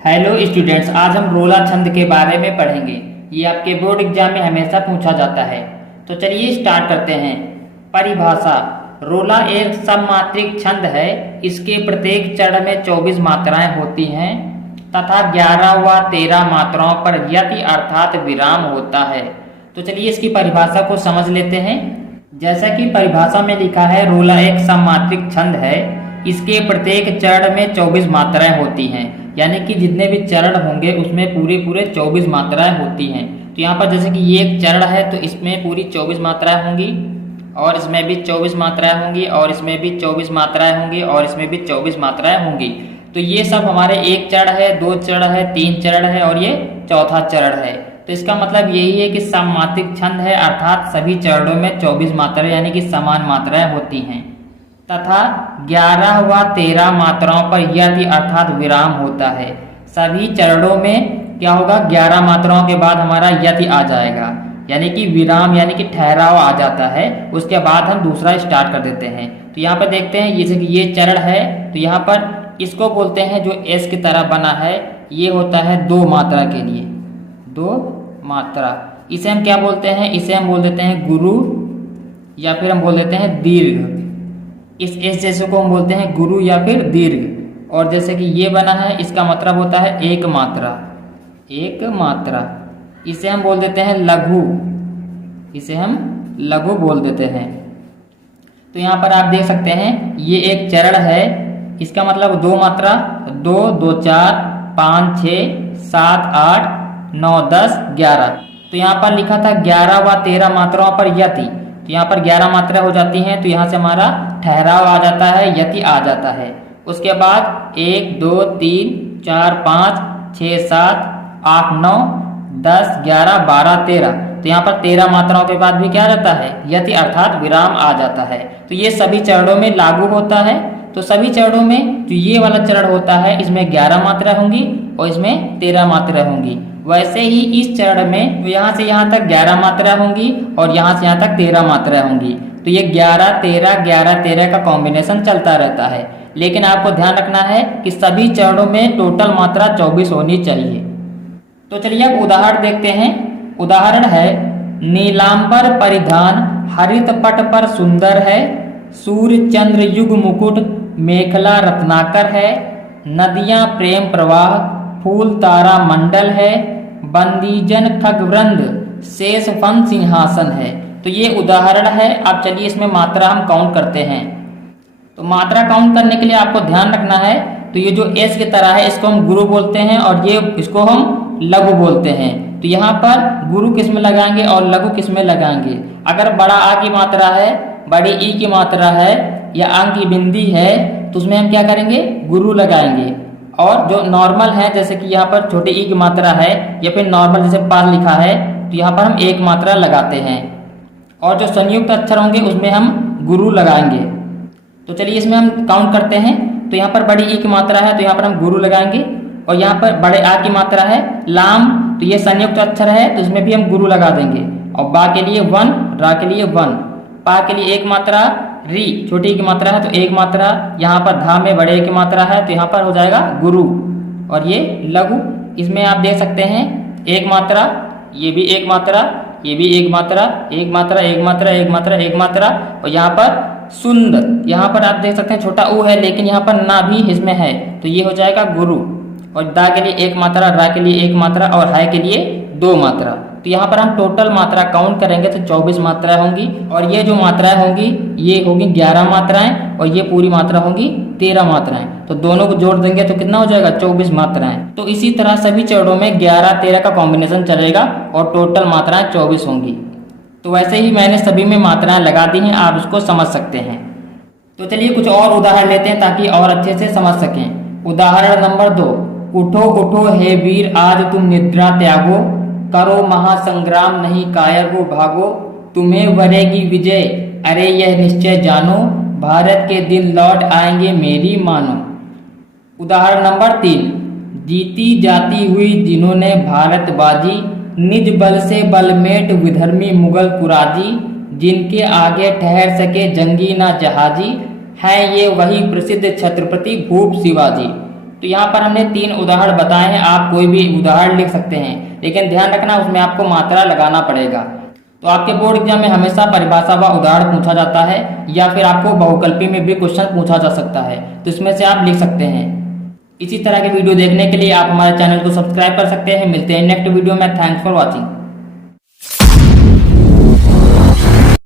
Hello students, आज हम रोला छंद के बारे में पढ़ेंगे। ये आपके बोर्ड एग्जाम में हमेशा पूछा जाता है। तो चलिए स्टार्ट करते हैं। परिभाषा। रोला एक सममात्रिक छंद है। इसके प्रत्येक चरण में 24 मात्राएं होती हैं तथा 11 व 13 मात्राओं पर यति अर्थात विराम होता है। तो चलिए इसकी परिभाषा को समझ लेते हैं। जैसा कि परिभाषा में लिखा है, रोला एक सममात्रिक छंद है। इसके प्रत्येक चरण में 24 मात्राएं होती हैं, यानी कि जितने भी चरण होंगे उसमें पूरे 24 मात्राएं होती हैं। तो यहाँ पर जैसे कि ये एक चरण है तो इसमें पूरी 24 मात्राएं होंगी, और इसमें भी 24 मात्राएं होंगी, और इसमें भी 24 मात्राएं होंगी, और इसमें भी 24 मात्राएं होंगी। तो ये सब हमारे एक चरण है, दो चरण है, तीन चरण है और ये चौथा चरण है। तो इसका मतलब यही है कि सममात्रिक छंद है, अर्थात सभी चरणों में 24 मात्राएं यानी कि समान मात्राएं होती हैं तथा 11 व 13 मात्राओं पर यति अर्थात विराम होता है। सभी चरणों में क्या होगा, 11 मात्राओं के बाद हमारा यति आ जाएगा, यानी कि विराम यानी कि ठहराव आ जाता है। उसके बाद हम दूसरा स्टार्ट कर देते हैं। तो यहाँ पर देखते हैं, जैसे कि ये चरण है तो यहाँ पर इसको बोलते हैं, जो एस की तरह बना है ये होता है 2 मात्रा के लिए, 2 मात्रा। इसे हम क्या बोलते हैं, इसे हम बोल देते हैं गुरु, या फिर हम बोल देते हैं दीर्घ। इस एस जैसे को हम बोलते हैं गुरु या फिर दीर्घ। और जैसे कि ये बना है, इसका मतलब होता है एक मात्रा, एक मात्रा। इसे हम बोल देते हैं लघु, इसे हम लघु बोल देते हैं। तो यहाँ पर आप देख सकते हैं ये एक चरण है, इसका मतलब 2 मात्रा, 2, 2, 4, 5, 6, 7, 8, 9, 10, 11। तो यहाँ पर लिखा था 11 व 13 मात्राओं पर यति। तो यहाँ पर 11 मात्रा हो जाती हैं, तो यहाँ से हमारा ठहराव आ जाता है, यति आ जाता है। उसके बाद 1, 2, 3, 4, 5, 6, 7, 8, 9, 10, 11, 12, 13। तो यहाँ पर 13 मात्राओं के बाद भी क्या आ जाता है, यति अर्थात विराम आ जाता है। तो ये सभी चरणों में लागू होता है। तो सभी चरणों में जो ये वाला चरण होता है इसमें 11 मात्रा होंगी और इसमें 13 मात्रा होंगी। वैसे ही इस चरण में यहाँ से यहाँ तक 11 मात्रा होंगी और यहाँ से यहाँ तक 13 मात्रा होंगी। तो ये 11, 13, 11, 13 का कॉम्बिनेशन चलता रहता है। लेकिन आपको ध्यान रखना है कि सभी चरणों में टोटल मात्रा 24 होनी चाहिए। तो चलिए अब उदाहरण देखते हैं। उदाहरण है, नीलांबर परिधान हरित पट पर सुंदर है, सूर्य चंद्र युग मुकुट मेखला रत्नाकर है, नदियां प्रेम प्रवाह फूल तारा मंडल है, बंदीजन खगवृंद शेष फन सिंहासन है। तो ये उदाहरण है। अब चलिए इसमें मात्रा हम काउंट करते हैं। तो मात्रा काउंट करने के लिए आपको ध्यान रखना है, तो ये जो एस की तरह है इसको हम गुरु बोलते हैं और ये इसको हम लघु बोलते हैं। तो यहाँ पर गुरु किस में लगाएंगे और लघु किस में लगाएंगे। अगर बड़ा आ की मात्रा है, बड़ी ई की मात्रा है या अंक की बिंदी है तो उसमें हम क्या करेंगे, गुरु लगाएंगे। और जो नॉर्मल है, जैसे कि यहाँ पर छोटी ई की मात्रा है या फिर नॉर्मल जैसे पास लिखा है तो यहाँ पर हम एक मात्रा लगाते हैं। और जो संयुक्त अक्षर होंगे उसमें हम गुरु लगाएंगे। तो चलिए इसमें हम काउंट करते हैं। तो यहाँ पर बड़ी ई की मात्रा है तो यहाँ पर हम गुरु लगाएंगे, और यहाँ पर बड़े आ की मात्रा है लाम, तो ये संयुक्त अक्षर है तो इसमें भी हम गुरु लगा देंगे। और बा के लिए 1, रा के लिए 1, पा के लिए एक मात्रा, री छोटी की मात्रा है तो एक मात्रा, यहाँ पर धा में बड़े की मात्रा है तो यहाँ पर हो जाएगा गुरु। और ये लघु, इसमें आप देख सकते हैं एक मात्रा, ये भी एक मात्रा, ये भी एक मात्रा, एक मात्रा, एक मात्रा, एक मात्रा, एक मात्रा। और यहाँ पर सुंदर, यहाँ पर आप देख सकते हैं छोटा ऊ है लेकिन यहाँ पर ना भी इसमें है तो ये हो जाएगा गुरु। और दा के लिए एक मात्रा, रा के लिए एक मात्रा और हाय के लिए 2 मात्रा। तो यहाँ पर हम टोटल मात्रा काउंट करेंगे तो 24 मात्राएं होंगी। और ये जो मात्राएं होंगी ये होगी 11 मात्राएं और ये पूरी मात्रा होंगी 13 मात्राएं। तो दोनों को जोड़ देंगे तो कितना हो जाएगा, 24 मात्राएं। तो इसी तरह सभी चरणों में 11, 13 का कॉम्बिनेशन चलेगा और टोटल मात्राएं 24 होंगी। तो वैसे ही मैंने सभी में मात्राएं लगा दी हैं, आप इसको समझ सकते हैं। तो चलिए कुछ और उदाहरण लेते हैं ताकि और अच्छे से समझ सकें। उदाहरण नंबर 2, उठो उठो हे वीर आज तुम निद्रा त्यागो, करो महासंग्राम नहीं कायर हो भागो, तुम्हें वरेगी विजय अरे यह निश्चय जानो, भारत के दिन लौट आएंगे मेरी मानो। उदाहरण नंबर 3, जीती जाती हुई जिन्होंने भारत बाजी, निज बल से बलमेट विधर्मी मुगल कुराजी, जिनके आगे ठहर सके जंगी ना जहाजी, हैं ये वही प्रसिद्ध छत्रपति भूप शिवाजी। तो यहाँ पर हमने 3 उदाहरण बताए हैं, आप कोई भी उदाहरण लिख सकते हैं, लेकिन ध्यान रखना उसमें आपको मात्रा लगाना पड़ेगा। तो आपके बोर्ड एग्जाम में हमेशा परिभाषा व उदाहरण पूछा जाता है, या फिर आपको बहुकल्पी में भी क्वेश्चन पूछा जा सकता है, तो इसमें से आप लिख सकते हैं। इसी तरह के वीडियो देखने के लिए आप हमारे चैनल को सब्सक्राइब कर सकते हैं। मिलते हैं नेक्स्ट वीडियो में। Thanks for watching.